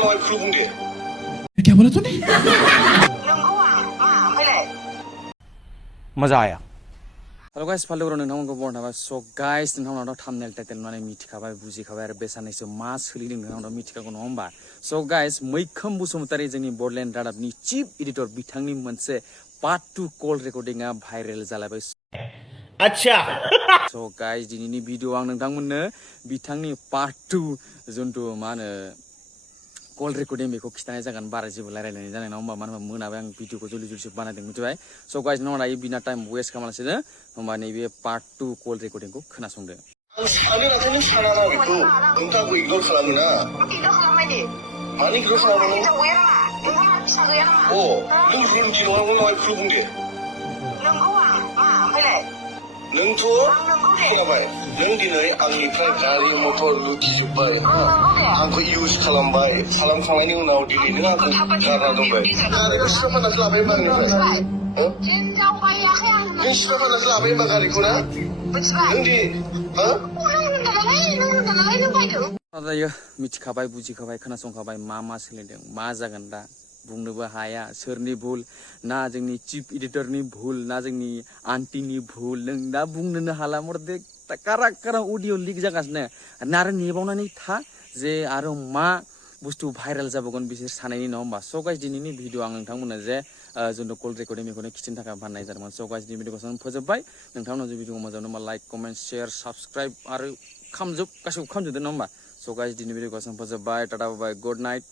माबाय खुलुमदे क्या बोला तूने? मजा आया हेलो गाइस फालतु नोंथांमोनखौ बरनाबाय स गाइस नोंथांमोनाथ' थाम्बनेल टाइटेल माने मिथिखाबाय बुजिखाबाय आरो बे साननैसो मा सोलिदों नोंथांमोनाथ' मिथिखागौ नङा होमबा स गाइस मैखोम बसुमतारी जोंनि बडलेण्ड रादाबनि चिफ एडिटर बिथांनि मोनसे पार्ट 2 कल रेकर्डिंआ भाइरेल जालायबाय अच्छा स गाइस दिनैनि भिडिअ आं नोंथांमोननो बिथांनि पार्ट 2 जुन्थु मा होनो कल रेकर्डिं बेखौ खिथानाय जागोन बारा जेबो रायलायनाय जानाय नङा होमबा मानो होनबा मोनाबाय आं भिडिअखौ जल्दि जल्दिसो बानायदों मिथिबाय स गाइस नोंथांमोना दायो बिना टाइम वेस्ट खालामालासिनो होमबा नैबे पार्ट 2 कल रेकर्डिंखौ खोनासंदो सानो नाथाय नों सानाना बेखौ नोंथांखौ इगनर खालामो ना मानो इगनर खालामो नों नों रोंथि नङामोन माबाय खुलुमदे नोंथ' खोनाबाय नों दिनै आंनिफ्राय गारि मटर लुथिजोब्बाय आंखौ इउज खालामखांनायनि उनाव दिनै नों आंखौ गारना दोनबाय गारिखौ सिरा फाननासो लाबाय होनबा आंनिफ्राय नों सिरा फाननासो लाबाय होनबा गारिखौ ना नों दि दायो मिथिखाबाय बुजिखाबाय खोनासंखाबाय मा सोलिदों मा जागोन दा बुंनोबो हाया सोरनि भुल ना जोंनि चिफ एडिटरनि भुल ना जोंनि आन्टिनि भुल नों दा बुंनोनो हाला मरदे कारा अडिअ लिक जागासिनो आरो नेबावनानै था जे आरो मा बुस्थु भाइरेल जाबावगोन बिसोर सानायनि नङा होमबा स गाइस दिनैनि भिडिअ आं नोंथांमोननो जे जोंथ' कल रेकर्डिं बेखौनो खिथिनो थाखाय बानायनाय जादोंमोन स गाइस दिनै भिडिअखौ फोजोबबाय नोंथांमोनाव जे भिडिअखौ मोजां मोनोबा लाइक कमेन्ट शेयार साबस्क्राइब आरो गासिबो खालामजोबदो नङा होमबा स गाइस दिनै भिडिअखौ फोजोबबाय टाटा बाय गुड नाइट